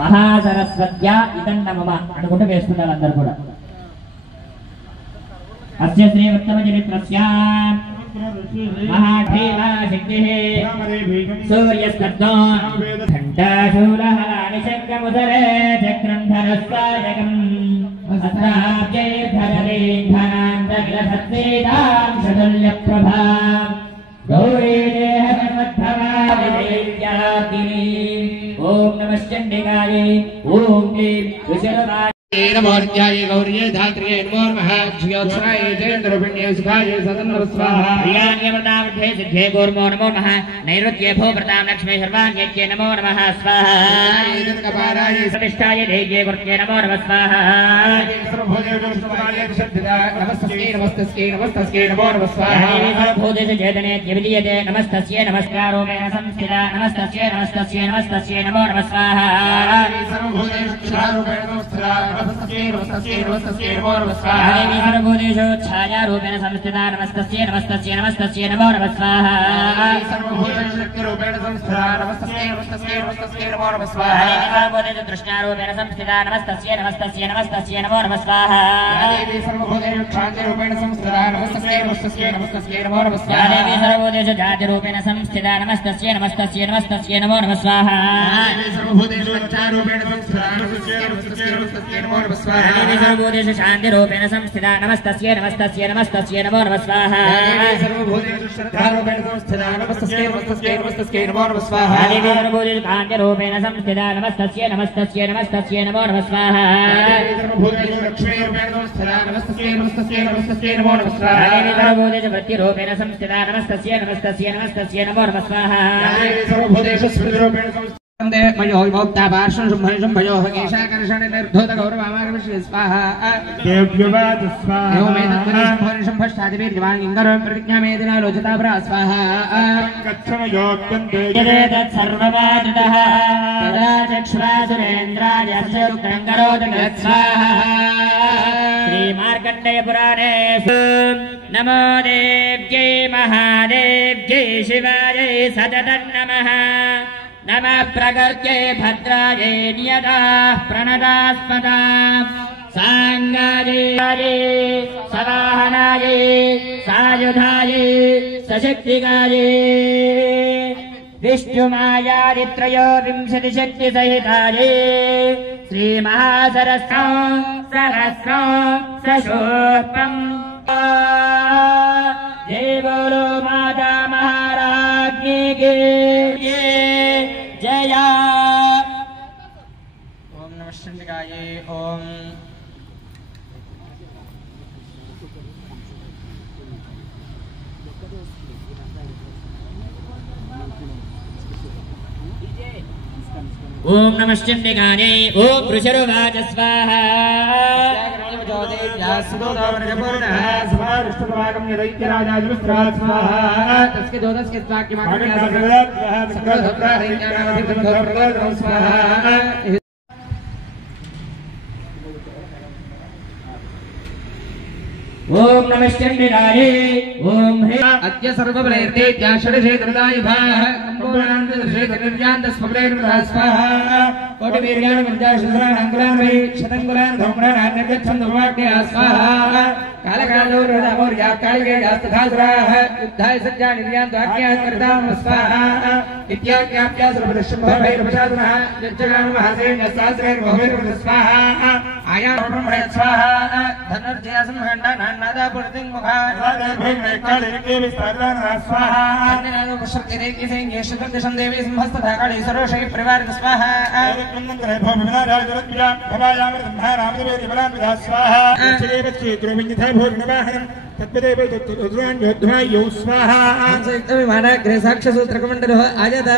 మహాసరస్వత్యా ఇదన్నమమ అనుకుంటూ వేస్తున్నారు అందరూ కూడా. అస్య శ్రీ ఉత్తమ చరిత్రస్య మహాదేవా శక్తిః సూర్యస్తత్తో ఘంటాశూలహలాని శంఖముదరే చక్రం ధరస్వాజకం అస్త్రాబ్జైర్ధరలేంఘనాంతకిలసత్సేదాం శతుల్యప్రభా గౌరీ దేహమద్భవాదిదేవ్యాకిని. ఓం నమః చండికాయై ఓం క్లీం విశలవాయ नमोर्याय गौर्ये धात्र्ये नमो नमः ज्योत्स्नाय जयेन्द्रपिण्ये सुखाय सदन्नव स्वाहा प्रियान्यवतावध्ये सिद्धे गोर्मो नमो नमः नैऋत्ये भूप्रतां लक्ष्मी सर्वाण्यज्ञे नमो नमः स्वाहा कपाराय समिष्टाय देव्ये गुरुत्ये नमो नमः स्वाहा नमस्तस्यै नमस्तस्यै नमस्तस्यै नमो नमः स्वाहा सर्वभूतेषु चेतने विलीयते नमस्तस्यै नमस्कारो मेन संस्थिता नमस्तस्यै नमस्तस्यै नमस्तस्यै नमो नमः स्वाहा सर्वभूतेषु क्षारूपेण संस्थिता नमस्तस्यै नमस्तस्यै नमस्तस्यै नमो नमः स्वाहा सर्वभूतेषु छायारूपेण संस्थिता नमस्तस्यै नमस्तस्यै नमस्तस्यै नमो नमः स्वाहा सर्वभूतेषु शक्तिरूपेण संस्थिता नमस्तस्यै नमस्तस्यै नमस्तस्यै नमो नमः स्वाहा सर्वभूतेषु तृष्णारूपेण संस्थिता नमस्तस्यै नमस्तस्यै नमस्तस्यै नमो नमः स्वाहा सर्वभूतेषु क्षान्तिरूपेण संस्थिता नमस्तस्यै नमस्तस्यै नमस्तस्यै नमो नमः स्वाहा देवी सर्वभूतेषु जातिरूपेण संस्थिता नमस्तस्यै नमस्तस्यै नमस्तस्यै नमो नमः स्वाहा सर्वभूतेषु लक्षारूपेण संस्थिता नमस्तस्यै नमस्तस्यै नमस्तस्यै नमो नमः स्वाहा देवी सर्वभूतेषु शान्तिरूपेण संस्थिता नमस्तस्यै नमस्तस्यै नमस्तस्यै नमो नमः स्वाहा सर्वभूतेषु श्रद्धारूपेण संस्थिता नमस्तस्यै नमस्तस्यै नमस्तस्यै नमो नमः स्वाहा देवी सर्वभूतेषु कान्तिरूपेण संस्थिता नमस्तस्यै नमस्तस्यै नमस्तस्यै नमो नमः स्वाहा सर्वभूतेषु लक्ष्मीरूपेण संस्थिता नमस्तस्यै नमस्तस्यै नमस्तस्यै नमो नमः स्वाहा देवी सर्वभूतेषु वृत्तिरूपेण संस्थिता नमस्तस्यै नमस्तस्यै नमस्तस्यै नमो नमः स्वाहा सर्वभूतेषु स्मृतिरूपेण संस्थिता मयो भोक्ता पार्श्व शुंभरिशं भयो हकेशाकर्षण निर्धोत गौरवामागमिष्य स्वाहा देव्यवाद स्वाहा शुंभरिशं भष्टादिवीर्यवान् इंगरं प्रतिज्ञामेदिना लोचताभ्रा स्वाहा गच्छन योग्यन्ते यदेतत् सर्ववादितः तदा चक्ष्वासुरेन्द्राय अस्य करोति स्वाहा श्रीमार्कण्डेय पुराणे नमो देव्यै महादेव्यै शिवायै सततं नमः नमः प्रकृत्यै भद्रायै नियताः प्रणदास्पदा साङ्गायै सवाहनायै सायुधायै सशक्तिकायै विष्णुमायादित्रयोविंशतिशक्तिसहितायै श्रीमहासरस्वं सहस्रं सशोपम् जय बोलो माता महाराज्ञी की जया। ओम नमः शिवाय ओम ओम नमः चंडिकायै ओम वृषरुवाच स्वाहा तस्के दो दस के स्वाहा ओम नमः चंडिकायै ओम हे अद्य सर्वबलैर्ते षडशे दृदायुभाः कंपोनान्त निर्व्यान्त स्वबलैर्मृतः स्वाहा कोटिवीर्याणि विद्याशस्त्राणङ्कुलान्वै शतङ्कुलान् धौम्रान् निर्गच्छन् दुर्वाक्यः स्वाहा कालकालोर्हृदामोर्याः कालिकेयास्तथासुराः युद्धाय सज्जा निर्यान्ताज्ञाः कृतां स्वाहा इत्याज्ञाप्या सर्वदशम्भवैरपशासनः यज्जगानुमहासेन्यस्तास्रैर्भवैर्मृतः स्वाहा आयाब्रह्मणे स्वाहा धनुर्जयसंहण्डानान्नादा पुरतिङ्मुखा स्वाहा देवी सिंहस्तथा काली सर्वशै परिवार स्वाहा साक्षसूत्रकमण्डलः आजता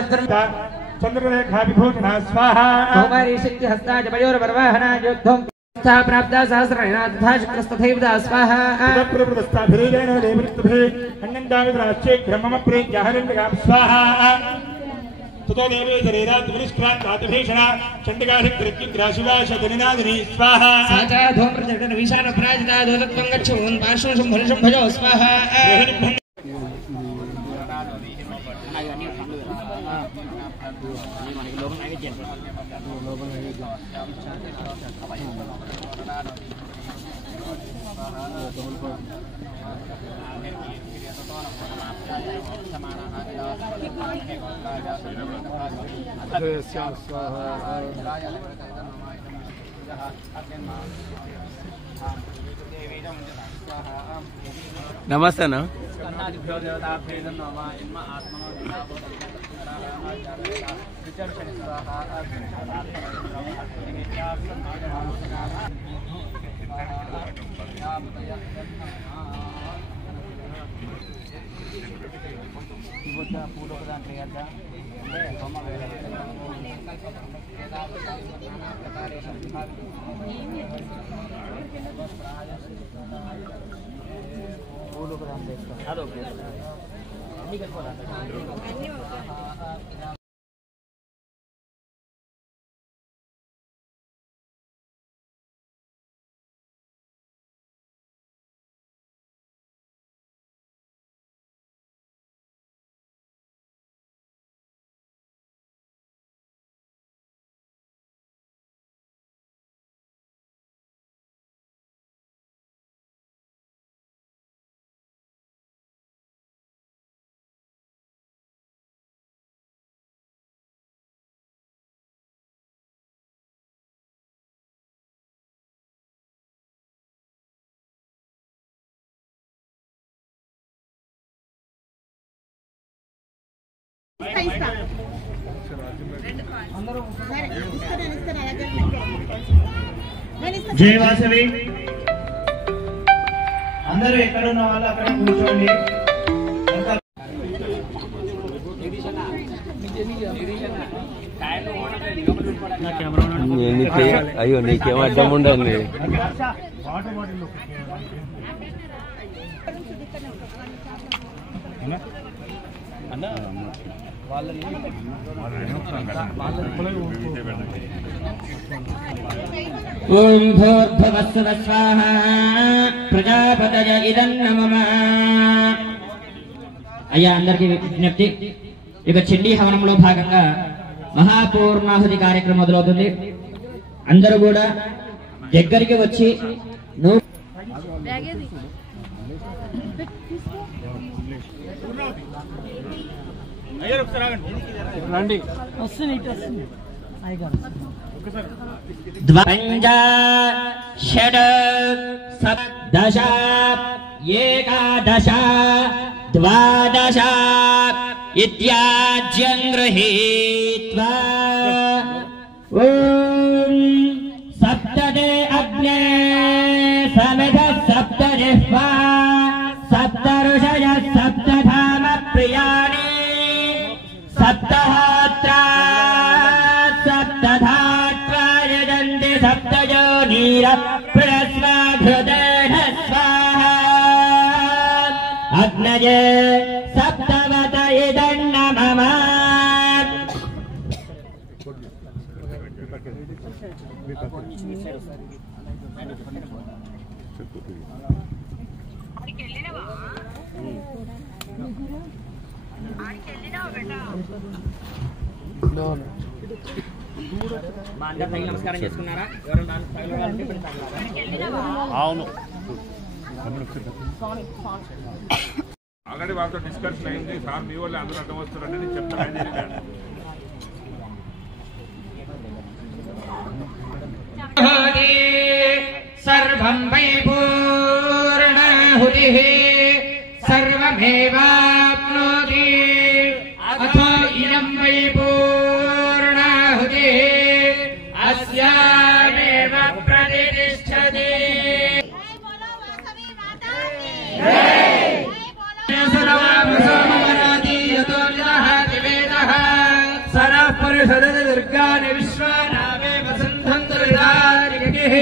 चंद्ररेखा विभूषणः स्वाहा कौमारी शक्ति हस्ताज मयूरपर्वाहना युद्धं प्राप्ता सहस्रेण तथा शुक्रस्तथैव स्वाहा प्रप्रदस्ताभिरेण देवृत्तभे अन्नन्दाविद्राच्ये क्रमम प्रेज्ञाहरण्यगां स्वाहा ततो देवे शरीरात् विनिष्क्रान्त आदिभीषणा चण्डिकाशक्तिग्राशिवाशजनिनादिनी स्वाहा साचा धूम प्रचण्ड विशाल प्राजिता दोलत्वं गच्छन् पार्श्वं शुम्भरिशं भजो स्वाहा नमस्ते ना జై వాసవి అందరూ ఎక్కడ ఉన్న వాళ్ళు అక్కడ కూర్చోండి. అయ్యో నీకేం అడ్డం ఉండండి. ఓం భూర్భువస్సువ స్వాహా ప్రజాపతయ ఇదన్నమమ. అయ్యా అందరికీ విజ్ఞప్తి, ఇక చండీ హవనంలో భాగంగా మహాపూర్ణాహుతి కార్యక్రమం మొదలవుతుంది. అందరూ కూడా దగ్గరికి వచ్చి పంచ షడ్ సప్తదశ ఏకాదశ ద్వాదశ ఇత్యాజ్యం గృహీత్వా ఓం సప్తదే అగ్నే సమిధ సప్తజిహ్వా సప్తఋషయ సప్తధామ ప్రియాణి సప్తహోత్రా సప్తధాత్రా యజంతి సప్తయోనీర ప్రస్వాఘృతేన స్వాహా అగ్నయే సప్తవత ఇదన్నమమ. నమస్కారం చేసుకున్నారా? అవును, ఆల్రెడీ వాళ్ళతో డిస్కషన్ అయింది సార్. మీ వాళ్ళు అందరూ అడ్డం వస్తారంటే నేను చెప్తాను. సర్వం వై పూర్ణాహుతిః సర్వమేవాప్నోతి అథో ఇదం వై పూర్ణాహుతిః అస్యామేవ ప్రతిష్ఠతి. సరః పరిషదతి దుర్గాని విశ్వానామే వసంతం దుర్గారికిః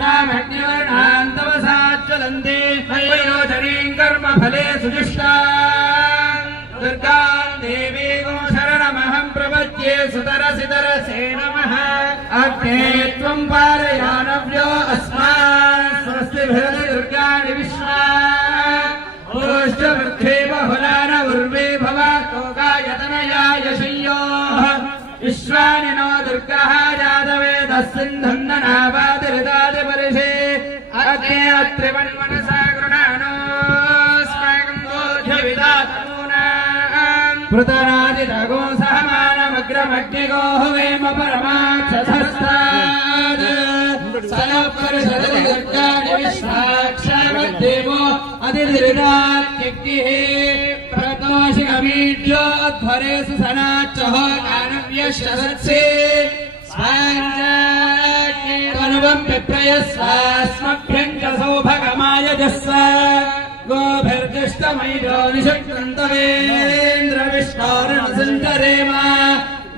తామగ్నివర్ణాంతవసాజ్వలంతే వయోధరీం కర్మ ఫలే సుజుష్టాం దుర్గాం దేవీం శరణమహం ప్రపద్యే సుతరసితరసే నమః. అగ్నే త్వం పారయానవ్యో అస్మాన్ స్వస్తి భవతి దుర్గాని విశ్వా ఓష్టవృద్ధే బహుళాన ఉర్వే భవ తోకాయతనయాయ శయ్యోః విశ్వా तस्सिन्धन्ननावादिरिदादिपरिषे अग्ने अत्रिवन्मनसा गृणानोऽस्माकं बोध्यविदातनूनाम् पृतरादितगो सहमानमग्रमग्निगो हवेम परमाक्षसस्ताद् सनपरिषदर्गाणि विश्वाक्षामद्देवो अधिरिरात्यग्निः प्रतोषिकमीड्यो अध्वरेषु सनाच्चः कानव्यश्चसत्से स्वाञ्जाग्निर्वनुवं विप्रयस्वास्मभ्यं च सौभगमायजस्व गोभिर्दिष्टमैरो निषक्तन्तवेन्द्रविष्णोर्नसञ्चरेम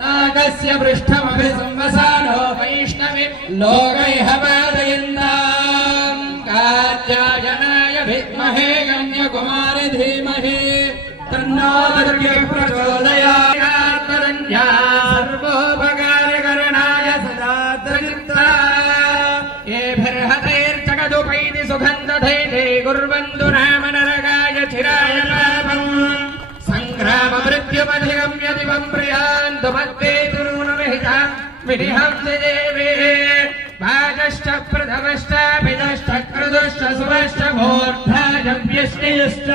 नागस्य पृष्ठमभि संवसानो वैष्णवे लोकैः पादयन्ताम् कात्यायनाय विद्महे गण्यकुमारि धीमहि तन्नो दुर्गे प्रचोदयात् तरन्या सर्वोपकारकरणाय सदा दृष्टा येभिर्हतैर्जगदुपैति सुगन्धधैर्ये कुर्वन्तु नाम नरकाय चिराय पापम् संग्राममृत्युमधिगम्य दिवं प्रियान्तु मद्वेतु नूनमिहिताम् विनिहंस देवे भागश्च प्रथमश्च पितश्च क्रतुश्च सुवश्च मूर्धाजव्यश्च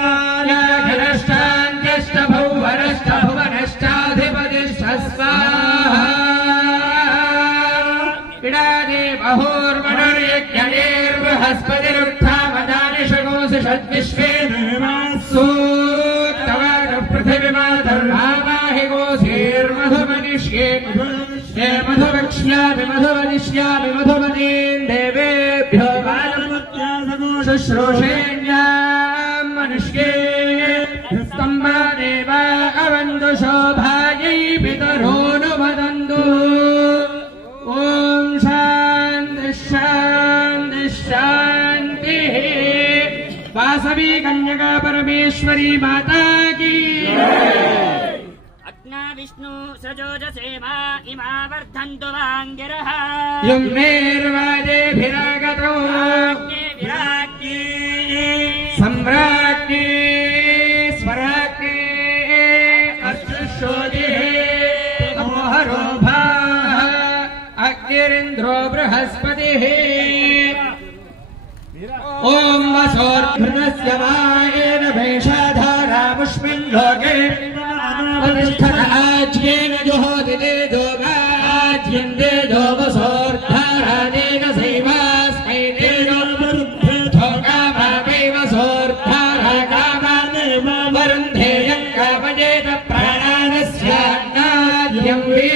घनश्चान्त्यश्च भौवरश्च भुवनश्चाधिपतिश्च स्वाहा इडादे बहोर्मणर्यज्ञैर्बृहस्पतिरुत्थामदानिषगोऽसि षड्विश्वे देवासु पृथिवीमाधर्माहि गोऽसीर्मधुमनिष्ये मधुवक्ष्यामि मधुवदिष्यामि मधुमतीन् देवेभ्यो शुश्रूषेण्याम् मनुष्ये स्तम्भा देवा अवन्तु शोभायै पितरोऽनुमदन्तु ॐ शान्तिः शान्तिः शान्तिः वासवी कन्यका परमेश्वरी माता की विष्णु सजोजसेमा इमा वर्धन्तु वाङ्गिरः युम्नेर्वादेभिरागतो विराज्ञी सम्राज्ञी स्वराज्ञी अश्रुशोदिः मोहरो भाः अग्निरिन्द्रो बृहस्पतिः ॐ वसोर्धृतस्य वायेन भेषाधारामुष्मिन् लोके प्रतिष्ठत आज्येन जुहोदिते जोगाज्यन्ते जोवसोर्धारादेन सैवास्मै तेजो कामावैव सोर्धारा कामानेव वरुन्धेयं कामयेत प्राणानस्यान्नाद्यं वे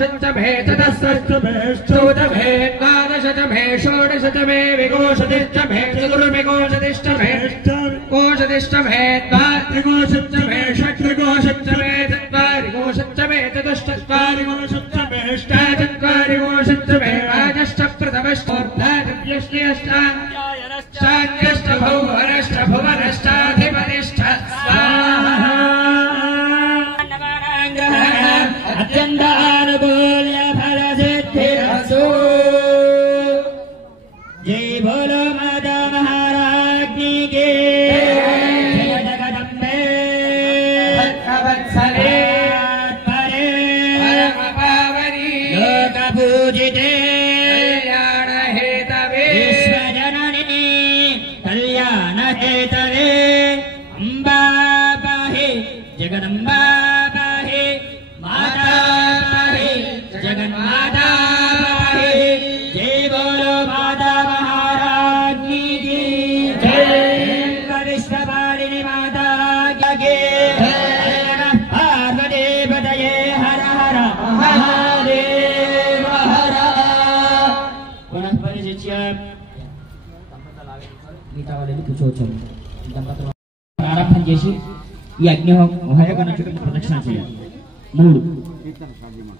षट्भे चतुस्रष्टभे द्वादशतभे षोडशतभे विकोशतिष्ठभे चतुर्विकोशतिष्ठभे कोशतिष्ठभे द्वात्रिकोशतभे षट्त्रिकोशतभे चत्वारिकोशतभे चतुश्चत्वारिकोशतभे अष्टाचत्वारिकोशतभे राजश्च प्रथमश्चोर्धादिव्यश्च भौवरश्च भुवनश्चाधिपतिश्च स्वाहा अत्यन्तानुकूल्य फलसिद्धिरस्तु जय बोलो माता महाराज्ञी के जगदम्बे भक्तवत्सले परे परमपावनी लोकपूजिते कल्याणहेतवे विश्वजननी कल्याणहेतवे अम्बा पाहि जगदम्बा जगन्माता जय बोलो माता महाराज्ञी की जय वरिष्ठपालिनी माता की पार्वती पतये हर हर महादेव हर पुनः परिशिष्य मिगता వాళ్ళని కూర్చోవచ్చు ప్రారంభం చేసి ఈ అగ్నిహోమం చుట్టూ ప్రదక్షిణ చేయాలి మూడు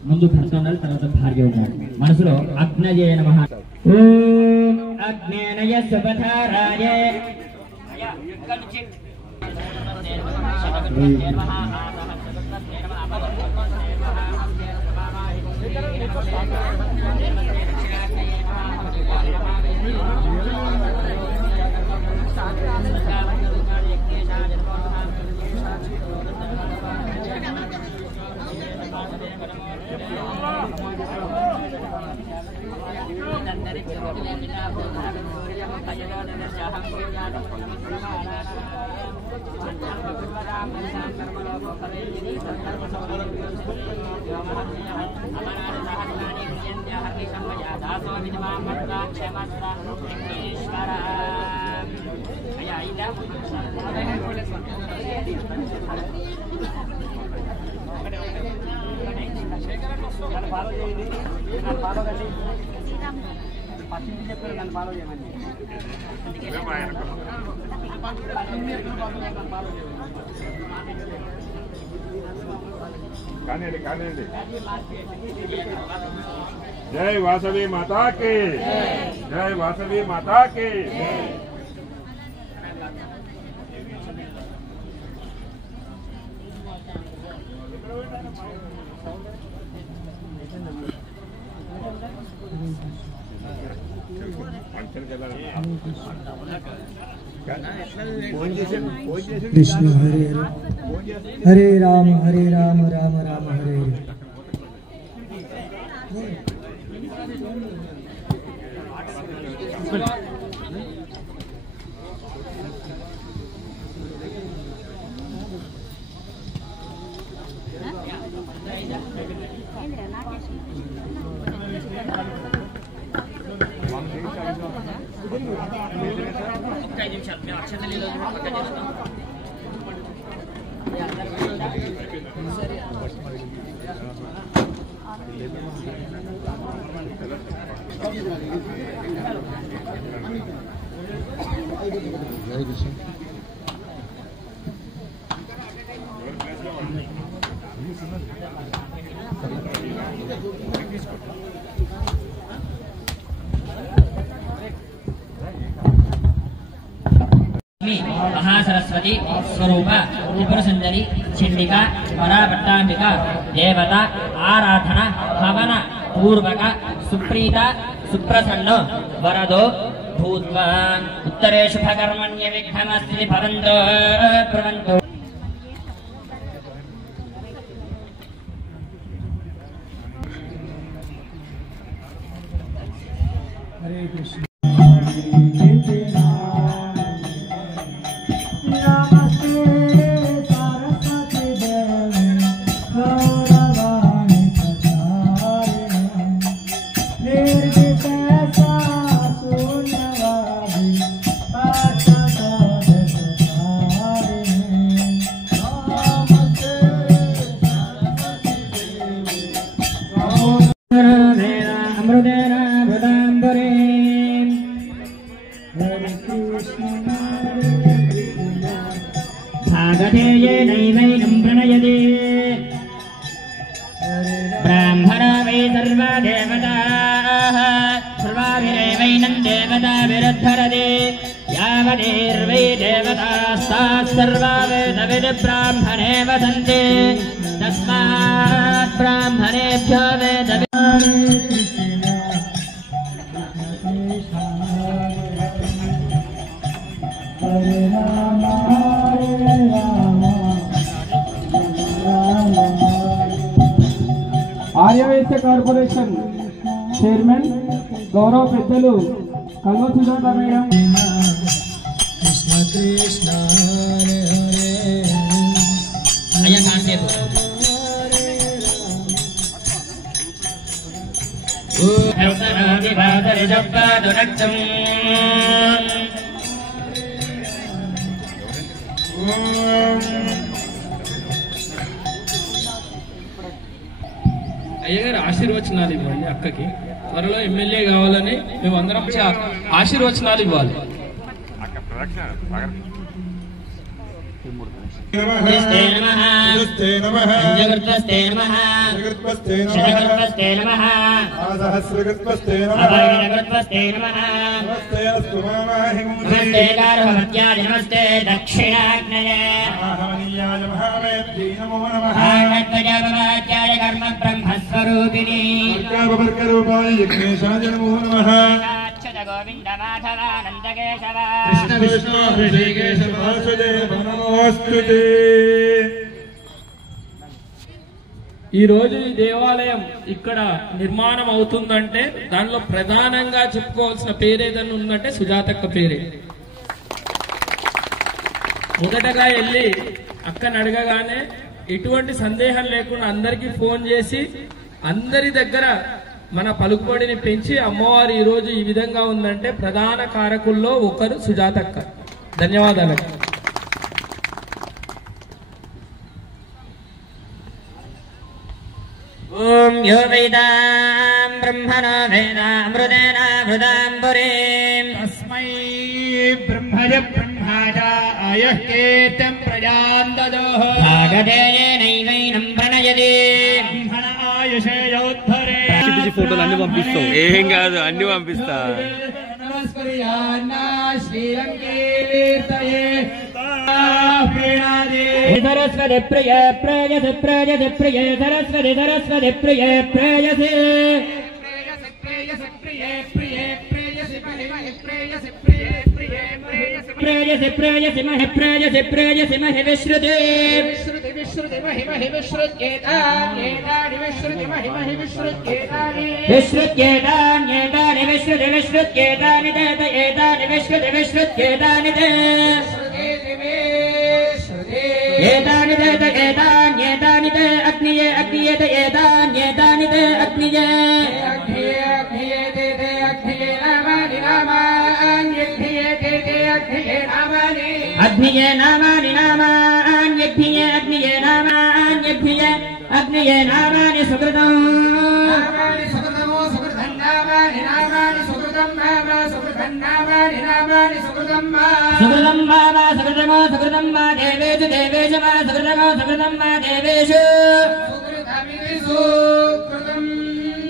ముందు భర్త ఉండాలి తర్వాత భార్య ఉండాలి మనసులో అగ్నజయ నమః ఓం అగ్నేనయ సుపథారాయ కానివ్వండి. జై వాసవి మాతాకి, జై వాసవి మాతాకి. कृष्ण हरे हरे राम राम राम हरे हरे। महासरस्वती स्वरूप त्रिपुर सुंदरी चंडिका परापट्टांबिका देवता आराधना हवन पूर्वक सुप्रीता सुप्रसन्नो वरदो भूत्वा उत्तरे शुभकर्मण्य विघ्नमस्ति भवन्तो प्रवन्तो। हरे कृष्ण भागधेयेनैवैनं प्रणयते ब्राह्मणा वै सर्वा देवताः सर्वाभिरेवैनं देवताभिरुद्धरते यावदेर्वै देवतास्ताः सर्वा वेदविद्ब्राह्मणे वदन्ते तस्मात् ब्राह्मणेभ्यो वेदविद् ఆర్యవైశ్య కార్పొరేషన్ చైర్మన్ గౌరవ పెద్దలు కల్వ సుజాత మేడం। कृष्ण कृष्ण हरे అయ్యగారు ఆశీర్వచనాలు ఇవ్వండి అక్కకి, త్వరలో ఎమ్మెల్యే కావాలని మేమందరం ఆశీర్వచనాలు ఇవ్వాలి। नमस्ते नमः नमस्ते नमः जगत्पस्ते नमः जगत्पस्ते नमः जगत्पस्ते नमः सहस्रगत्पस्ते नमः अभयगत्पस्ते नमः नमस्ते अस्तु मामाहिं नमस्ते गार्हवत्याय नमस्ते दक्षिणाग्नये आहवनीयाय महावेद्यै नमो नमः आनन्दजगवात्याय कर्म ब्रह्मस्वरूपिणी वर्गरूपाय यज्ञेशाय नमो नमः गोविंद माधवानंद केशव कृष्ण विष्णु हृषिकेश वासुदेव नमोस्तुते। ఈ రోజు ఈ దేవాలయం ఇక్కడ నిర్మాణం అవుతుందంటే దానిలో ప్రధానంగా చెప్పుకోవాల్సిన పేరు ఏదన్నా ఉందంటే సుజాతక్క పేరే. మొదటగా వెళ్ళి అక్కని అడగగానే ఎటువంటి సందేహం లేకుండా అందరికీ ఫోన్ చేసి అందరి దగ్గర మన పలుకుబడిని పెంచి అమ్మవారు ఈ రోజు ఈ విధంగా ఉందంటే ప్రధాన కారకుల్లో ఒకరు సుజాతక్క. ధన్యవాదాలు. ఓం యో వేదాం బ్రహ్మణో వేదామృతేన మృదాంబురీం తస్మై బ్రహ్మజ బ్రహ్మాజాయ కేతం ప్రజాన్ దదోః భాగధేయేనైవైనం ప్రణయతి బ్రహ్మణ ఆయుషయోద్ధరే పిచ్చి ఫోటోలు అన్ని పంపిస్తావు. ఏం కాదు, అన్ని పంపిస్తా. సరస్వతి ప్రియ ప్రేయసి ప్రేయసి ప్రియ సరస్వతి సరస్వతి ప్రియ ప్రేయసి ప్రేయసి ప్రేయసి మహి ప్రేయసి ప్రేయసి Mahi Vishruti విశ్రుత్యేతాన్యేతాని Vishruti విశ్రుత్యేతాని దేత ఏతాని Vishruti విశ్రుత్యేతాని they ఏతాని దేత ఏతాన్యేతాని they అగ్నియే అగ్నియేత ఏతాన్యేతాని they అగ్నియే అగ్నియే నామాని నామాన్యగ్నియే అగ్నియే నామాన్యగ్నియే అగ్నియే నామాని సుకృతం సుకృతం మా సుకృతమో సుకృతం మా దేవేషు దేవేషు మా సుకృతమో సుకృతం మా దేవేషు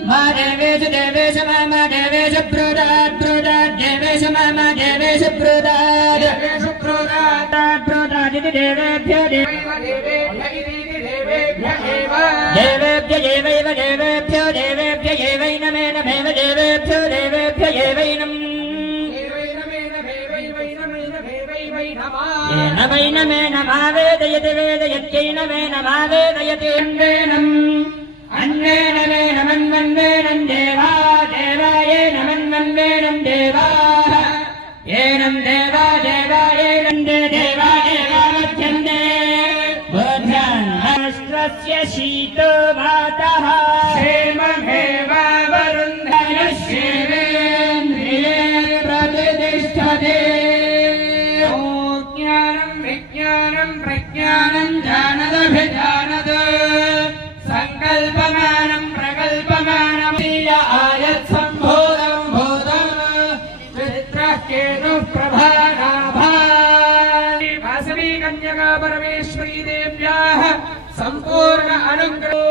మా దేవేషు దేవేషు మా దేవేషు బ్రూదాత్ బ్రూదాత్ దేవేషు మా దేవేషు బ్రూదాత్ బ్రూదాత్ ఇది దేవేభ్య దేవేభ్య ఏవైవ దేవేభ్యో దేవేభ్య ఏవైనమేనమేవ దేవేభ్యో దేవేభ్య ఏవైనం ఏనమైనమేనమావేదయతి వేదయత్యైనమేనమావేదయతి అన్నేన వేనమన్వన్వేనం దేవా దేవాయేన మన్వన్వేనం దేవా ఏనం దేవా దేవాయేనం దేవా దేవావధ్యందే బోధ్యాన్స్య శీతో వాతః క్షేమమేవావరుంధయశ్యేవేంద్రియే ప్రతిష్ఠతే జ్ఞానం విజ్ఞానం ప్రజ్ఞానం జానదభిజానద సంకల్పమానం ప్రకల్పమానం ఆయత్ సంభూతం భూతం చిత్రః కేతు ప్రభానాభా వాసవి కన్యకా పరమేశ్వరీ దేవ్యాః సంపూర్ణ అనుగ్రహో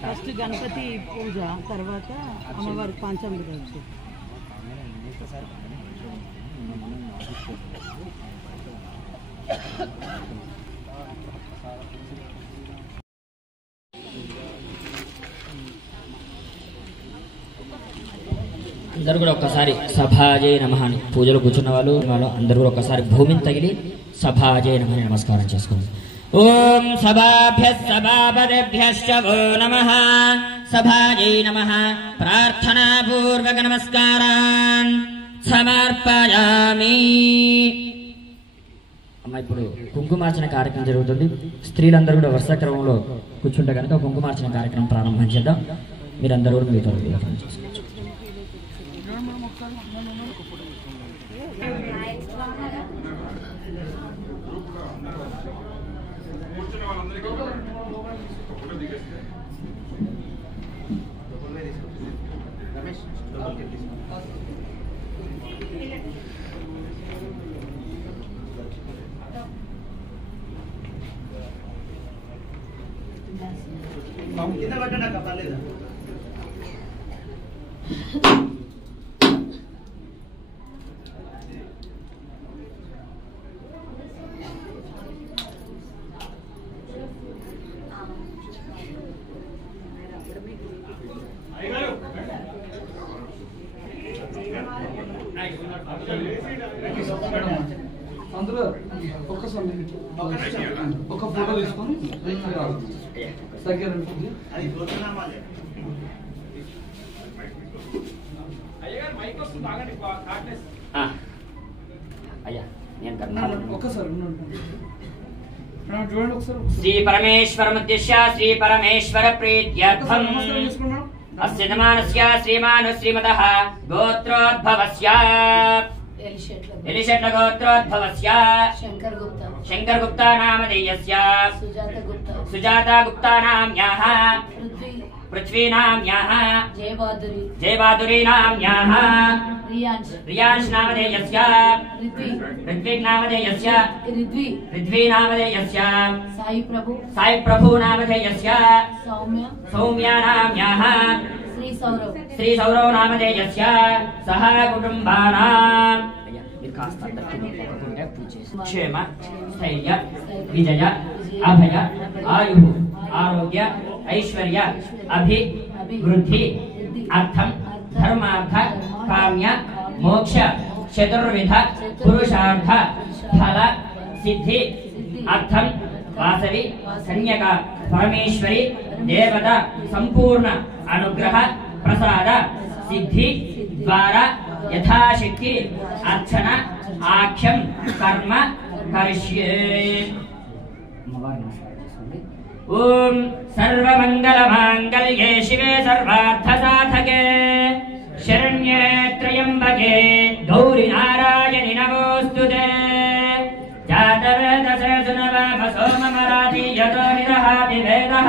ఫస్ట్ గణపతి పూజ, తర్వాత అమ్మవారికి పంచామృత వచ్చి అందరూ కూడా ఒక్కసారి సభాజయ నమః అని పూజలో కూర్చున్న వాళ్ళు అందరూ కూడా ఒక్కసారి భూమిని తగిలి సభాజయ నమః అని నమస్కారం చేసుకోండి. ఓం సభాభ్యః సభాపతిభ్యశ్చ వో నమః సభాజై నమః ప్రార్థనాపూర్వక నమస్కారాన్ సమర్పయామి. అమ్మ ఇప్పుడు కుంకుమార్చన కార్యక్రమం జరుగుతుంది. స్త్రీలందరూ కూడా వరుస క్రమంలో కూర్చుంటే కనుక కుంకుమార్చన కార్యక్రమం ప్రారంభం చేద్దాం. మీరందరూ కూడా మీతో చేసుకోవచ్చు. కూర్చున్న వాళ్ళందరికీ ఫోటో దిగేస్తే అందులో ఒక్కసారి ఒక ఫోటో తీసుకొని దగ్గర ఉంటుంది. అయ్యా నేను ఒక్కసారి చూడండి ఒకసారి. శ్రీ పరమేశ్వరముద్దిశ్య శ్రీ పరమేశ్వర ప్రీత్యర్థం అస్య జమానస్య శ్రీమాన్ శ్రీమతః గోత్రోద్భవస్య ఎలిషెట్ల గోత్రోద్భవస్య శంకర్ గుప్తా నామధేయస్య సుజాత గుప్తా నామ్యాః పృథ్వీ నామ్యాః జయబాదురీ నామ్యాః రియాన్స్ నామధేయస్య ऋत्विक नामधेयस्य ऋत्वी नामधेयस्य साई प्रभु नामधेयस्य सौम्या नाम्याः श्री सौरव नामधेयस्य सह कुटुम्बानाम् क्षेम स्थैर्य विजय अभय आयुः आरोग्य ऐश्वर्य अभिवृद्धि अर्थम धर्मार्थ काम्य मोक्ष चतुर्विध पुरुषार्थ फल सिद्धि अर्थम वासवी कन्यका परमेश्वरी देवता संपूर्ण अनुग्रह प्रसाद सिद्धि द्वारा यथाशक्ति अर्चना आख्यम कर्म करिष्ये। ओम सर्वमंगलमांगल्ये शिवे सर्वार्थसाधके शरण्ये त्र्यंबके गौरी नारायणि नमोस्तुते। जातवेदसे सुनवाम सोममराति यतो निदहाति वेदः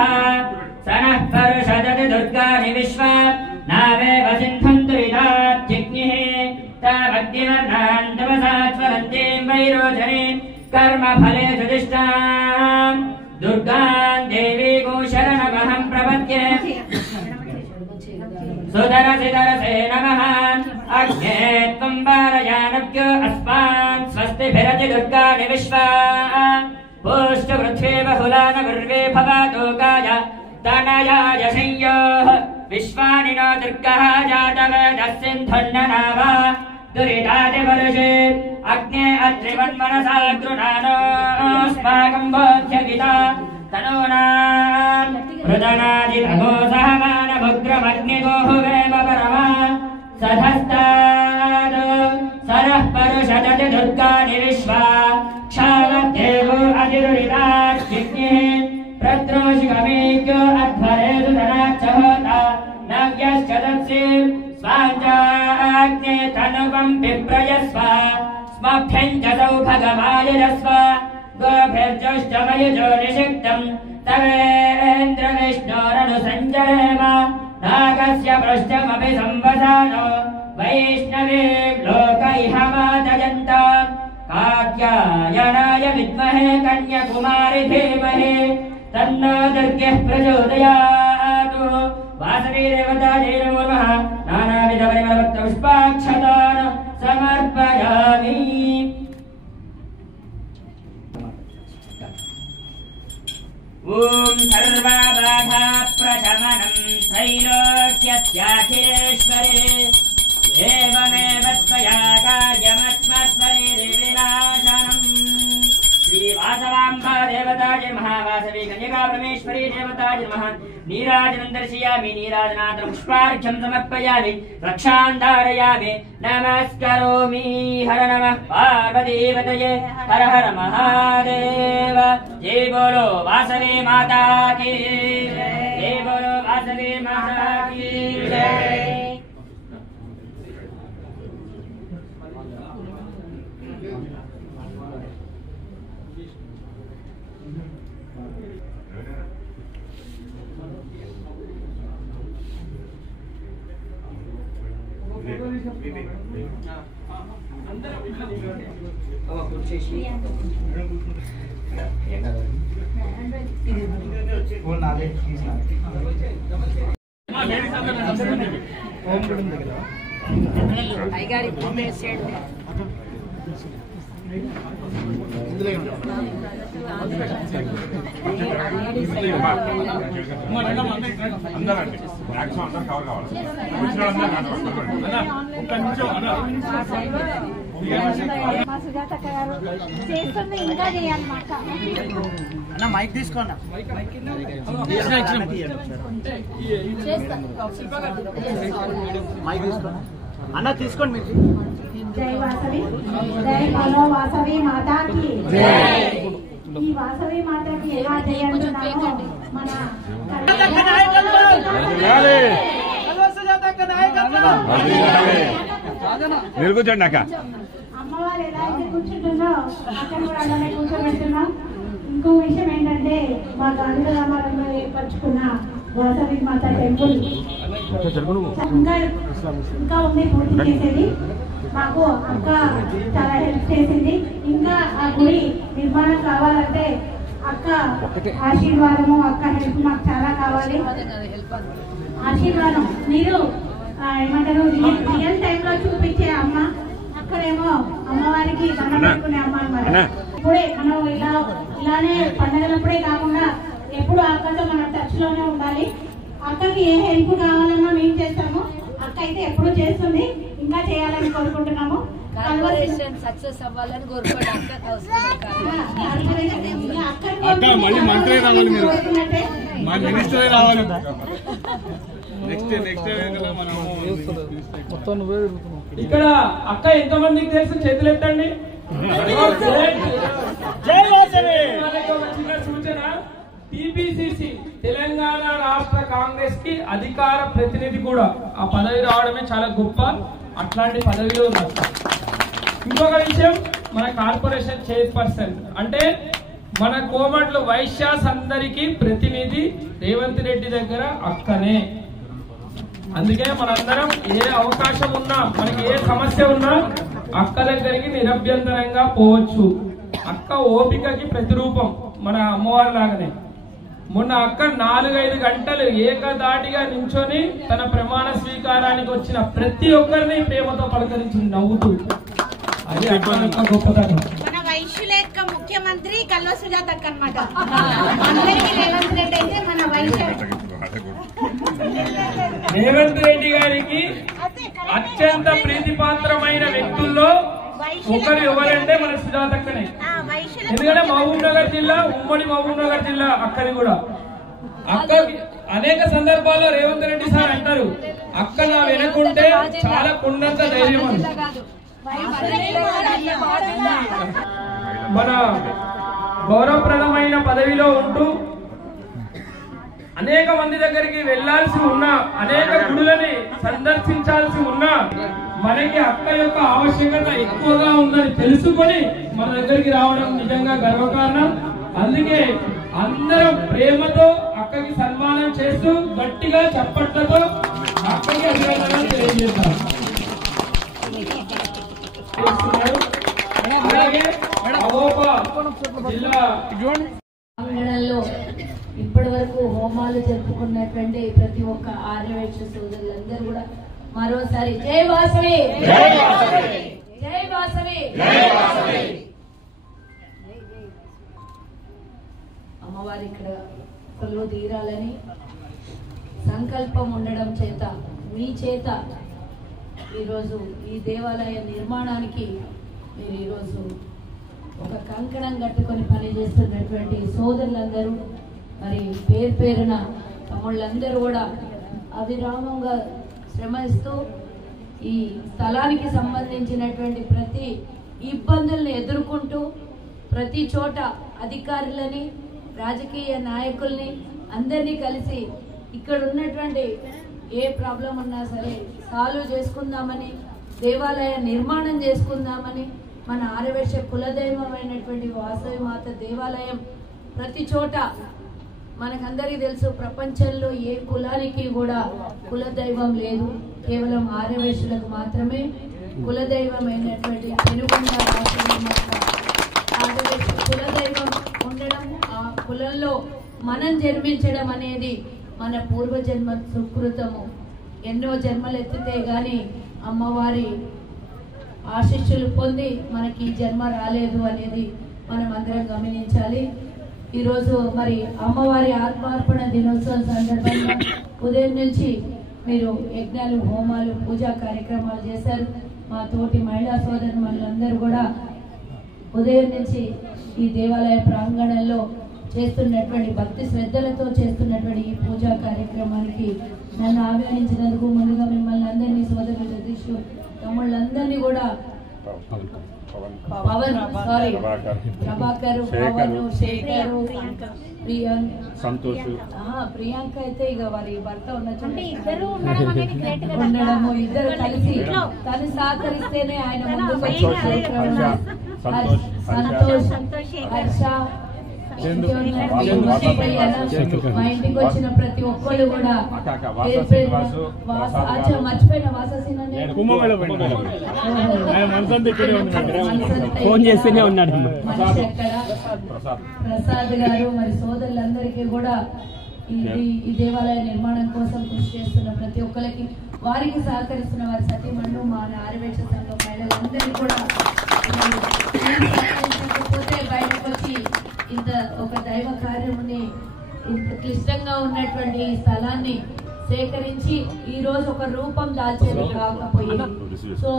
सनः परुषदति दुर्गानि विश्वा नावेव सिन्धन्तु विदात्यग्निः तावग्निवर्णान् तमसात्वरन्तीं वैरोचनीं कर्मफले सुदिष्टाम् दुर्गान् देवीगो शरणमहं प्रपद्ये। सुदरसिदरसे नमः अग्ने त्वं वारयानभ्यो अस्मान् स्वस्तिभिरति दुर्गाणि विश्वा पुष्टपृथ्वी बहुलानवर्वे भवतो गाय तनयाय संयोः विश्वानि नो दुर्गः जातवेदस्सिन्धुन्ननावा दुरितादिवर्षे अग्ने अत्रिवन्मनसा गृणानोऽस्माकं बोध्यविता तनूनाम् हृदनादितमो सहमानमुग्रमग्निगोहुवेम परमा सधस्ताद् सरः परुषदति दुर्गानि विश्वा क्षामदेवो अधिरुरिताच्चिग्निः प्रद्रोषिकमेक्यो अध्वरेषु धनाच्च होता नव्यश्च तत्सि स्वाञ्जाग्ने तनुवं विप्रयस्व स्मभ्यं च सौभगमायुरस्व गोभिर्जुष्टमयुजो निषिक्तम् तवेन्द्रविष्णोरनुसञ्जरेम नागस्य पृष्ठमपि संवसानो वैष्णवे लोक इह मादयन्त कात्यायनाय विद्महे कन्याकुमारि धीमहि तन्नो दुर्गः प्रचोदयात्। वासवी देवतायै नमो नमः। नानाविधपरिमलपत्रपुष्पाक्षतान् समर्पयामि। ॐ सर्वबाधा प्रशमनं त्रैलोक्यस्याखिलेश्वरे एवमेव त्वया कार्यमस्मत्वैर्विनाशनम्। श्रीवासवाम्बा देवतायै महावासवी कन्यका परमेश्वरी देवतायै नमः। नीराजनं दर्शयामि नीराजनात् पुष्पार्घ्यं समर्पयामि रक्षां धारयामि नमस्करोमि। हर नमः पार्वतीपतये हर हर महादेव। जय बोलो वासवी माता की जय बोलो वासवी माता की जय। అందరూ అందరండి మ్యాక్సిమం అందరు కవర్ కావాలి ఒక్క నిమిషం మా సుజాతక్క గారు చేస్తుంది ఇంకా చేయాలన్నమాట. మైక్ తీసుకోండి మైక్ తీసుకోండి అన్న తీసుకోండి మీరు. జై వాసవి జై హలో వాసవి మాతాకి ఈ వాసవి మాతాకి ఎలా చేయాలన్నామో మన నిలుగుచండి అక్క అమ్మవారు ఎలా అయితే కూర్చుంటుందో అక్కడ కూడా అలానే కూర్చోబెడుతున్నాం. ఇంకో విషయం ఏంటంటే మా గాంధీ రామారంలో ఏర్పరచుకున్న వాసవి మాత టెంపుల్ ఇంకా ఉంది పూర్తి చేసేది. మాకు అక్క చాలా హెల్ప్ చేసింది. ఇంకా ఆ గుడి నిర్మాణం కావాలంటే అక్క ఆశీర్వాదము, అక్క హెల్ప్ మాకు చాలా కావాలి. ఆశీర్వాదం మీరు ఏమంటారు రియల్ టైమ్ లో చూపించే అమ్మ, అక్కడేమో అమ్మవారికి దండం పెట్టుకునే అమ్మ అన్నమాట. ఇప్పుడే మనం ఇలానే పండగలప్పుడే కాకుండా ఎప్పుడు అక్కతో మనం టచ్ లోనే ఉండాలి. అక్కకి ఏ హెల్ప్ కావాలన్నా మేము చేస్తాము. అక్క అయితే ఎప్పుడు చేస్తుంది, ఇంకా చేయాలని కోరుకుంటున్నాము. సక్సెస్ అవ్వాలని కోరుకోవడానికి ఇక్కడ అక్క ఎంతమందికి తెలుసు చేతులు ఎత్తండి. చిన్న సూచన, టీపీసీసీ తెలంగాణ రాష్ట్ర కాంగ్రెస్ కి అధికార ప్రతినిధి కూడా ఆ పదవి రావడమే చాలా గొప్ప. అట్లాంటి పదవిలో ఉన్నారు. ఇంకొక విషయం, మన కార్పొరేషన్ చైర్పర్సన్ అంటే మన కోమట్లు వైశ్యాస్ అందరికీ ప్రతినిధి రేవంత్ రెడ్డి దగ్గర అక్కనే. అందుకే మనందరం ఏ అవకాశం ఉన్నా, మనకి ఏ సమస్య ఉన్నా అక్క దగ్గరికి నిరభ్యంతరంగా పోవచ్చు. అక్క ఓపికకి ప్రతిరూపం మన అమ్మవారి లాగానే. మొన్న అక్క 4-5 గంటలు ఏకదాటిగా నించొని తన ప్రమాణ స్వీకారానికి వచ్చిన ప్రతి ఒక్కరిని ప్రేమతో పలకరించింది నవ్వుతూ. అది అక్క గొప్పతనం. మన వైశ్యుల యొక్క ముఖ్యమంత్రి కల్వ సుజాతక్క అన్నమాట. అందరికీ రేవంత్ రెడ్డి అయితే మన వైశ్య. రేవంత్ రెడ్డి గారికి అత్యంత ప్రీతిపాత్రమైన వ్యక్తుల్లో ఒకరు ఎవరంటే మన సుజాతక్కనే. ఎందుకంటే మహబూబ్ నగర్ జిల్లా, ఉమ్మడి మహబూబ్ నగర్ జిల్లా అక్కది కూడా. అక్క అనేక సందర్భాల్లో రేవంత్ రెడ్డి సార్ అంటారు, అక్క నా వెనుకుంటే చాలా కొండంత ధైర్యం అని. మన గౌరవప్రదమైన పదవిలో ఉంటూ అనేక మంది దగ్గరికి వెళ్లాల్సి ఉన్నా, అనేక గుడులని సందర్శించాల్సి ఉన్నా మనకి అక్క యొక్క ఆవశ్యకత ఎక్కువగా ఉందని తెలుసుకొని మన దగ్గరికి రావడం నిజంగా గర్వకారణం. అందుకే అందరం ప్రేమతో అక్కకి సన్మానం చేస్తూ గట్టిగా చప్పట్లతో అక్కకి అభినందనలు తెలియజేస్తాం. అలాగే జిల్లా ప్రాంగణంలో ఇప్పటి వరకు హోమాలు జరుపుకున్నటువంటి ప్రతి ఒక్క ఆర్యవైశ్య సోదరులందరూ కూడా మరోసారి జై వాసవి, జై వాసవి. అమ్మవారి ఇక్కడ కొలువు తీరాలని సంకల్పం ఉండడం చేత, మీ చేత ఈరోజు ఈ దేవాలయ నిర్మాణానికి మీరు ఈరోజు ఒక కంకణం కట్టుకొని పనిచేస్తున్నటువంటి సోదరులందరూ, మరి పేరు పేరున తమ్ముళ్ళందరూ కూడా అవిరామంగా శ్రమిస్తూ ఈ స్థలానికి సంబంధించినటువంటి ప్రతి ఇబ్బందుల్ని ఎదుర్కొంటూ ప్రతి చోట అధికారులని, రాజకీయ నాయకుల్ని అందరినీ కలిసి ఇక్కడ ఉన్నటువంటి ఏ ప్రాబ్లం ఉన్నా సరే సాల్వ్ చేసుకుందామని, దేవాలయ నిర్మాణం చేసుకుందామని, మన ఆర్యవైశ్య కులదైవమైనటువంటి వాసవి మాత దేవాలయం ప్రతి చోట మనకందరికీ తెలుసు, ప్రపంచంలో ఏ కులానికి కూడా కులదైవం లేదు. కేవలం ఆర్యవైశ్యులకు మాత్రమే కులదైవమైనటువంటి పెనుగొండ వాసవి మాత ఆర్యవైశ్య కులదైవం ఉండడం, ఆ కులంలో మనం జన్మించడం అనేది మన పూర్వజన్మ సుకృతము. ఎన్నో జన్మలు ఎత్తితే గాని అమ్మవారి ఆశీస్సులు పొంది మనకి జన్మ రాలేదు అనేది మనం అందరం గమనించాలి. ఈరోజు మరి అమ్మవారి ఆత్మార్పణ దినోత్సవం సందర్భంగా ఉదయం నుంచి మీరు యజ్ఞాలు, హోమాలు, పూజా కార్యక్రమాలు చేశారు. మా తోటి మహిళా సోదరులందరూ కూడా ఉదయం నుంచి ఈ దేవాలయ ప్రాంగణంలో చేస్తున్నటువంటి భక్తి శ్రద్ధలతో చేస్తున్నటువంటి ఈ పూజా కార్యక్రమానికి నన్ను ఆహ్వానించినందుకు ముందుగా మిమ్మల్ని అందరినీ సోదరులు జగదీష్ తమ్ముళ్ళందరినీ కూడా పవన్ ప్రభాకర్, పవన్, శేఖర్, ప్రియాంక అయితే ఇక వారి భర్త ఉండడము, ఇద్దరు కలిసి తను సహకరిస్తేనే ఆయన ముందుకు సంతోష్, హర్ష, మా ఇంటికి వచ్చిన ప్రతి ఒక్కళ్ళు కూడా మర్చిపోయిన ప్రసాద్ గారు మరి సోదరులందరికీ కూడా ఈ దేవాలయ నిర్మాణం కోసం కృషి చేస్తున్న ప్రతి ఒక్కరికి, వారికి సహకరిస్తున్న వారి సతీమణులు, మా ఆర్యవేక్ష సంఘం మహిళలందరినీ కూడా సహకరించకపోతే బయటకు వచ్చి ఇంత ఒక దైవ కార్యముని ఇంత క్లిష్టంగా ఉన్నటువంటి ఈ స్థలాన్ని సేకరించి ఈ రోజు ఒక రూపం దాల్చేది కాకపోయింది. సో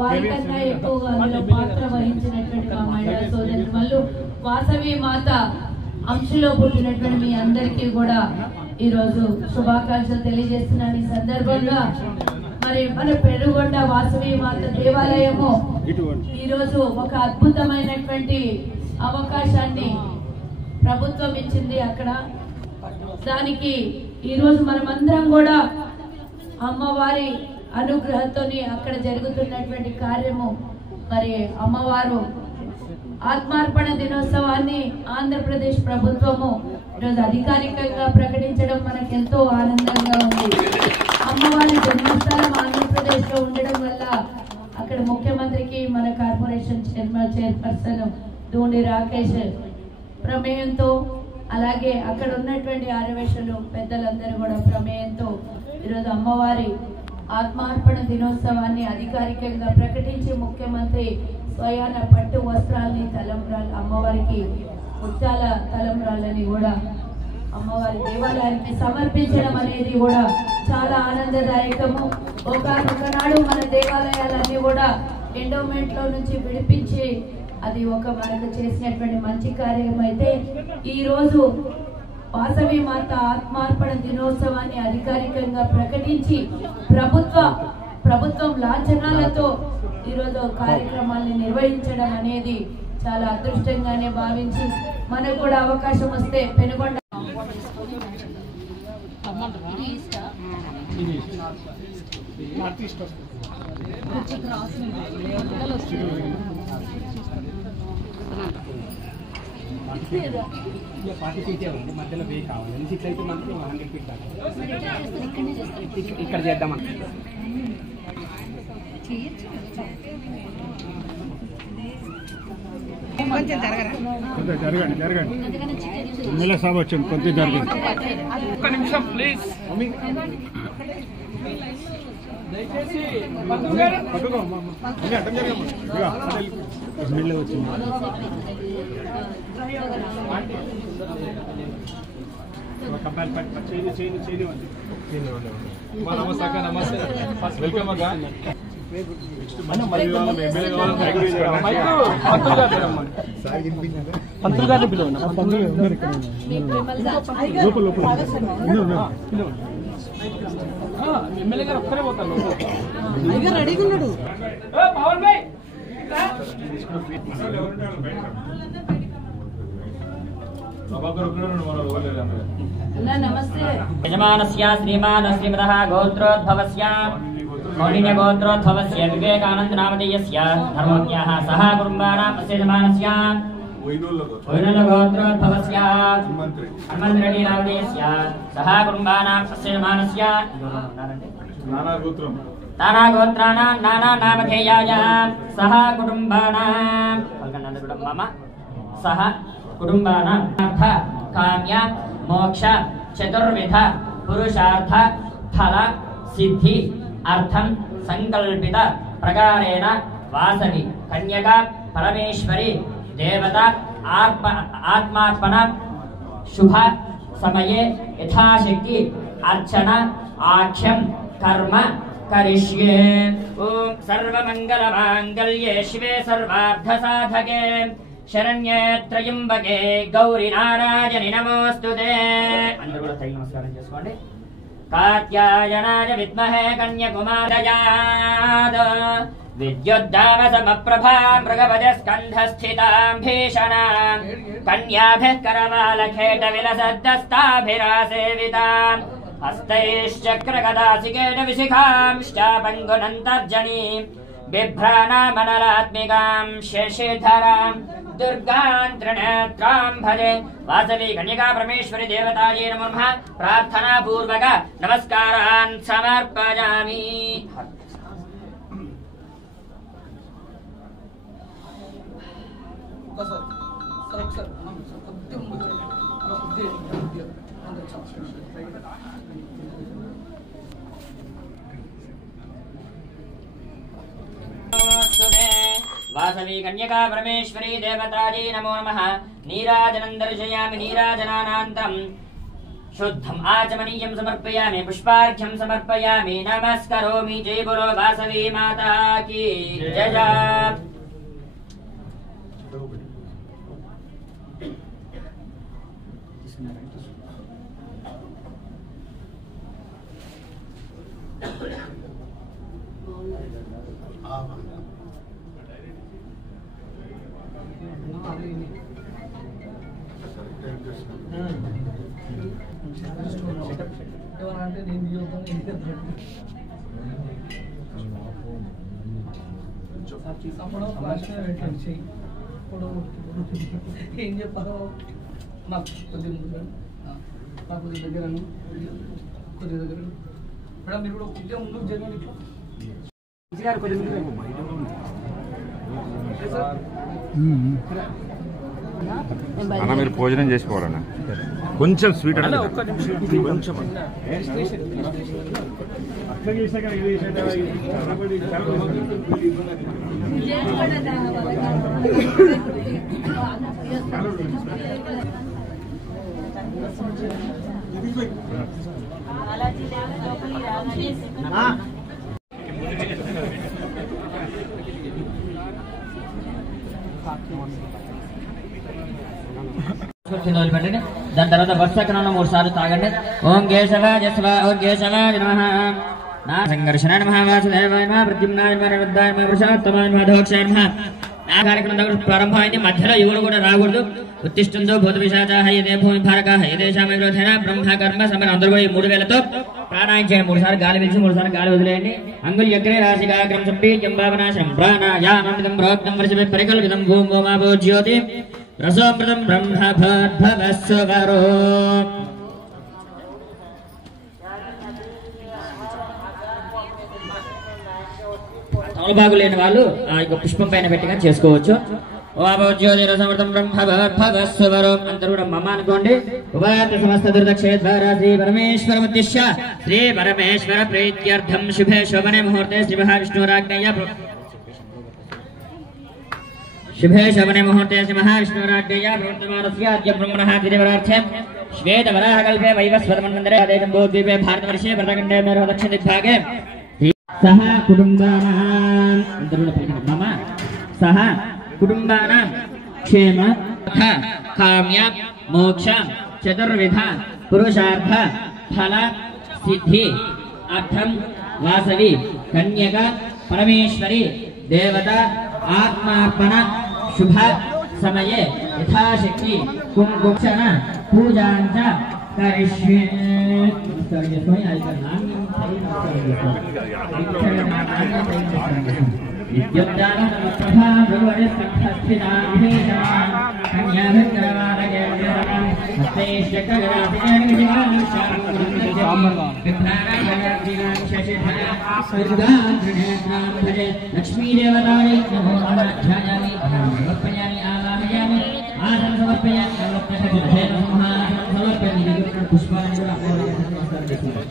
వారికన్నా ఎక్కువగా అందులో పాత్ర వహించినటువంటి మా మహిళా సోదరులు వాసవి మాత అంశలో పుట్టినటువంటి మీ అందరికీ కూడా ఈ రోజు శుభాకాంక్షలు తెలియజేస్తున్నాను. ఈ సందర్భంగా మరి మన పెనుగొండ వాసవి మాత దేవాలయము ఈ రోజు ఒక అద్భుతమైనటువంటి అవకాశాన్ని ప్రభుత్వం ఇచ్చింది. అక్కడ దానికి ఈ రోజు మనమందరం కూడా అమ్మవారి అనుగ్రహంతో అక్కడ జరుగుతున్నటువంటి కార్యము మరి అమ్మవారు ఆత్మార్పణ దినోత్సవాన్ని ఆంధ్రప్రదేశ్ ప్రభుత్వము ఈరోజు అధికారికంగా ప్రకటించడం మనకు ఎంతో ఆనందంగా ఉంది. అమ్మవారి జన్మస్థలం ఆంధ్రప్రదేశ్ లో ఉండడం వల్ల అక్కడ ముఖ్యమంత్రికి మన కార్పొరేషన్ చైర్పర్సన్ దూండి రాకేష్ ప్రమేయంతో, అలాగే అక్కడ ఉన్నటువంటి ఆర్యవేశులు పెద్దలందరూ కూడా ప్రమేయంతో ఈరోజు అమ్మవారి ఆత్మార్పణ దినోత్సవాన్ని అధికారికంగా ప్రకటించి ముఖ్యమంత్రి స్వయాన పట్టు వస్త్రాలని, తలంబ్రాలు, అమ్మవారికి ముత్యాల తలంబ్రాలని కూడా అమ్మవారి దేవాలయానికి సమర్పించడం అనేది కూడా చాలా ఆనందదాయకము. ఒకనాడు మన దేవాలయాలన్నీ కూడా ఎండోమెంట్ లో నుంచి విడిపించి అది ఒక మనకు చేసినటువంటి మంచి కార్యం అయితే ఈ రోజు వాసవి మాత ఆత్మార్పణ దినోత్సవాన్ని అధికారికంగా ప్రకటించి ప్రభుత్వం లాంఛనాలతో ఈరోజు కార్యక్రమాన్ని నిర్వహించడం అనేది చాలా అదృష్టంగానే భావించి మనకు కూడా అవకాశం వస్తే పెనుగొండ మధ్యలో వే కావాలి. 6 అయితే మనకి 100 ఫీట్ ఇక్కడ చేద్దామని జరగండి సాబ్ వచ్చాను కొంచెం జరగండి. ఒక్క నిమిషం ప్లీజ్. దయచేసి వచ్చింది నమస్తే వెల్కమ్ అక్క. పంతులు గారిని పిలవండి. ఎమ్మెల్యే గారు ఒక్కరే పోతారు. రెడీగా ఉన్నాడు పవన్ భాయ్. నమస్తే. యజమానస్య శ్రీమాన్ శ్రీమదః గోత్రోద్భవస్య కౌండిన్య గోత్రోద్భవస్య వివేకానంద నామధేయస్య ధర్మజ్ఞః సహ కుటుంబానాం యజమానస్య వైనల గోత్రోద్భవస్య హనుమంతరెడ్డి నామధేయస్య సహ కుటుంబానాం యజమానస్య నానా గోత్రాణాం నానా నామధేయాయ సహ కుటుంబానాం మమ సహ కుటుంబానాం కామ్య काम्य मोक्ष चतुर्विध पुरुषार्थ फल सिद्धि अर्थम संकल्पित प्रकारेण वासवी कन्यका परमेश्वरी देवता आत्मार्पण शुभ समये यथाशक्ति अर्चना आख्यम कर्म करिष्ये। ओम सर्वमंगलमांगल्ये शिवे सर्वार्थसाधके शरण्ये त्र्यंबके गौरी नारायणि नमोस्तुते। अंदर కూడా తగిన నమస్కారం చేసుకోండి। कात्यायनाय विद्महे कन्याकुमारयाद विद्युद्दामसमप्रभा मृगवजस्कन्धस्थितां भीषणां कन्याभिः करवालखेटविलसद्दस्ताभिरासेवितां हस्तैश्चक्रगदासिकेन विशिखांश्चापङ्गुनन्तर्जनीं बिभ्राणामनलात्मिकां शशिधरां दुर्गां त्रिनेत्रां भजे। वासवी कन्यका परमेश्वरी देवतायै नमो नमः। प्रार्थना पूर्वक नमस्कारान् समर्पयामि। वासवी कन्यका परमेश्वरी देवतायै नमो नमः। नीराजनं दर्शयामि। नीराजनानन्तरं शुद्धम् आचमनीयं समर्पयामि। पुष्पार्घ्यं समर्पयामि। नमस्करोमि। जय बोलो वासवी माता की जय। అంటే నేను అప్పుడు లాస్ట్ పెట్టండి చెయ్యి ఇప్పుడు ఏం చెప్పాలో నాకు కొద్దిగా ముందు నాకు కొద్ది దగ్గర కొద్ది దగ్గర మేడం మీరు కూడా కొద్దిగా ముందుకు జరగండి అన్న మీరు భోజనం చేసుకోవాలన్నా కొంచెం స్వీట్ అంటే కొంచెం దాని తర్వాత వర్షకరణంలో 3 సార్లు తాగండి. ఓం కేశవాయ ఓం కేశవాయ నమః. నా సంఘర్షణాయ నమః. వాసుదేవాయ నమః. ప్రద్యుమ్నాయ నమః. నిరుద్ధాయ నమః. పురుషోత్తమాయ నమః. దోక్షాయ నమః. ఆ కార్యక్రమం ప్రారంభమైంది. మధ్యలో ఇవులు కూడా రాకూడదు. ఉత్తిష్టంతో భూత విశాచాః యదే భూమి భారకాః యదేషామ విరోధేన బ్రహ్మ కర్మ సమర. అందరూ కూడా ఈ 3 వేలతో ప్రాణాయం చేయండి. 3 సార్లు గాలి పీల్చి 3 సార్లు గాలి వదిలేయండి. అంగుళ్యగ్రే రాశికాగ్రం సంపీజ్యం భావనాశం ప్రాణాయామమిదం ప్రోక్తం వర్షభి పరికల్పితం భూం భూమాభో జ్యోతి రసోమృతం బ్రహ్మభద్భవస్వరో. తమలపాకు లేని వాళ్ళు ఆ యొక్క పుష్పం పైన పెట్టిగా చేసుకోవచ్చు. జ్యోతి రసమృతం బ్రహ్మభద్భవస్వరో. అందరూ కూడా మమ అనుకోండి. ఉపాత సమస్త దుర్దక్షేద్వారా శ్రీ పరమేశ్వరముద్దిశ్య శ్రీ పరమేశ్వర ప్రీత్యర్థం శుభే శోభనే ముహూర్తే శ్రీ మహావిష్ణురాజ్ఞయ शुभे शवने मुहूर्ते महाविष्णुराज्ञया प्रवर्तमानस्य अद्य ब्रह्मणः तिथिवरार्थ्यं श्वेतवराहकल्पे वैवस्वतमन्वन्तरे आदेशम्भोद्वीपे भारतवर्षे भरतखण्डे मेरु दक्षिणदिग्भागे सह कुटुम्बानां सह कुटुम्बानां क्षेम काम्य मोक्ष चतुर्विध पुरुषार्थ फल सिद्धि अर्थं वासवी कन्यका परमेश्वरी देवता आत्मार्पण शुभ समये यथाशक्ति कुंकुक्षण पूजांच करिष्ये। लक्ष्मी देवतायै नमो नमः. ध्यायामि समर्पयामि आवाहयामि आसन समर्पयामि పుష్పాలను కూడా అమ్మవారికి నమస్కారం చేసుకుంటాం.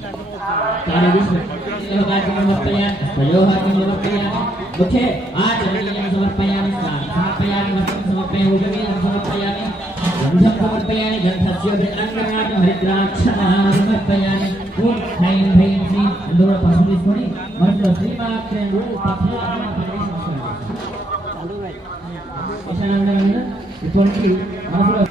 मुझे आचरणीयं समर्पयामि समर्पयामि वस्त्रं समर्पयामि उदमीयं समर्पयामि गन्धं समर्पयामि गन्धस्य अंगराजं हरिद्राक्षरां समर्पयामि ओम ह्रीं ह्रीं श्रीं अंदर पसंद తీసుకొని మనలో శ్రీమాత్రే ఇప్పుడు మనలో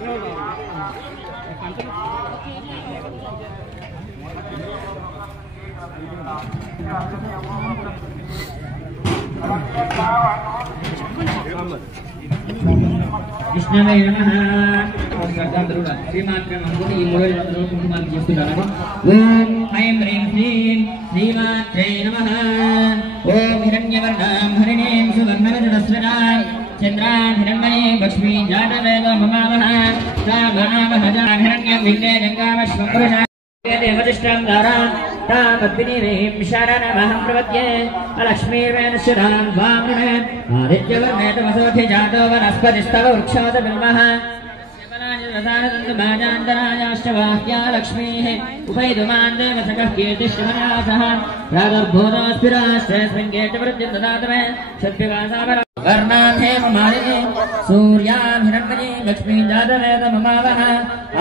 కృష్ణాయ నమః శ్రీమాత్రం అనుకుని ఈ 300 కుంకుమాలు చేస్తున్నారు. ఓం ఐం హ్రీం శ్రీం శ్రీమాత్రే నమః. ఓం హిరణ్యవర్ణాం హరిణీం సువర్ణవదనస్వరాయ చంద్రాన్ హిరణ్మయీం లక్ష్మీం జాతవేదో మమావహ రామావహ హిరణ్యం విద్యే జంగామశ్వం పురుషా దేవతిష్టం దారా तामग्निवीं शरणमहं प्रपद्ये अलक्ष्मीर्वेणशरां वामृणे आदित्यवर्णे तमसोऽधि जातो वनस्पतिस्तव वृक्षोत बिल्वः यमनाजरसानन्दमाजान्तरायाश्च वाह्या लक्ष्मीः उपैदुमान् देवसखः कीर्तिश्रवणासः प्रागर्भूतोऽस्पिराश्चेऽस्मिन् कीर्तिवृद्धिर्ददातमे षड्विवासावर वर्णाथे ममालिनी सूर्यां हिरण्मयीं लक्ष्मीं जातवेद ममावह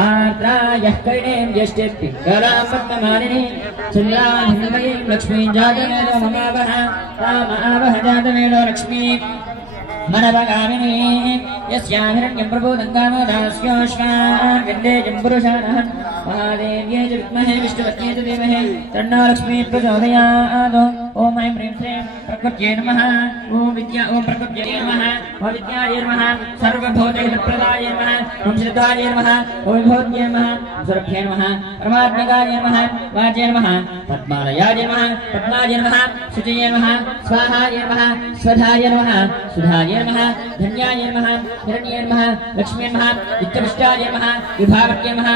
आर्द्रायः कैणीं ज्येष्ठे पिङ्गलां पद्ममालिनीं चन्द्रां हिरण्मयीं लक्ष्मीं जातवेद ममावह तामावह जातवेदो लक्ष्मीं मनभगामिनी यस्यां हिरण्यं प्रबोधङ्गामोदास्योष्मान् विन्देजं पुरुषाणः महादेव्यै च विद्महे विष्णुपत्न्यै च धीमहि तन्नो लक्ष्मी प्रचोदयात्. ॐ ऐं ह्रीं श्रीं प्रकृत्यै नमः. ॐ प्रकृत्यै नमः. ॐ विद्यायै नमः. सर्वभूतहितप्रदायै नमः. ॐ श्रद्धायै नमः. ॐ विभूत्यै नमः. सुरभ्यै नमः. परमात्मकाय नमः. वाच्यै नमः. पद्मालयाय नमः. पद्माय नमः. शुचये नमः. स्वाहाय नमः. स्वधाय नमः. सुधाय नमः. धन्याय नमः. हिरण्याय नमः. लक्ष्मी नमः. वित्तपुष्टाय नमः. विभावत्यै नमः.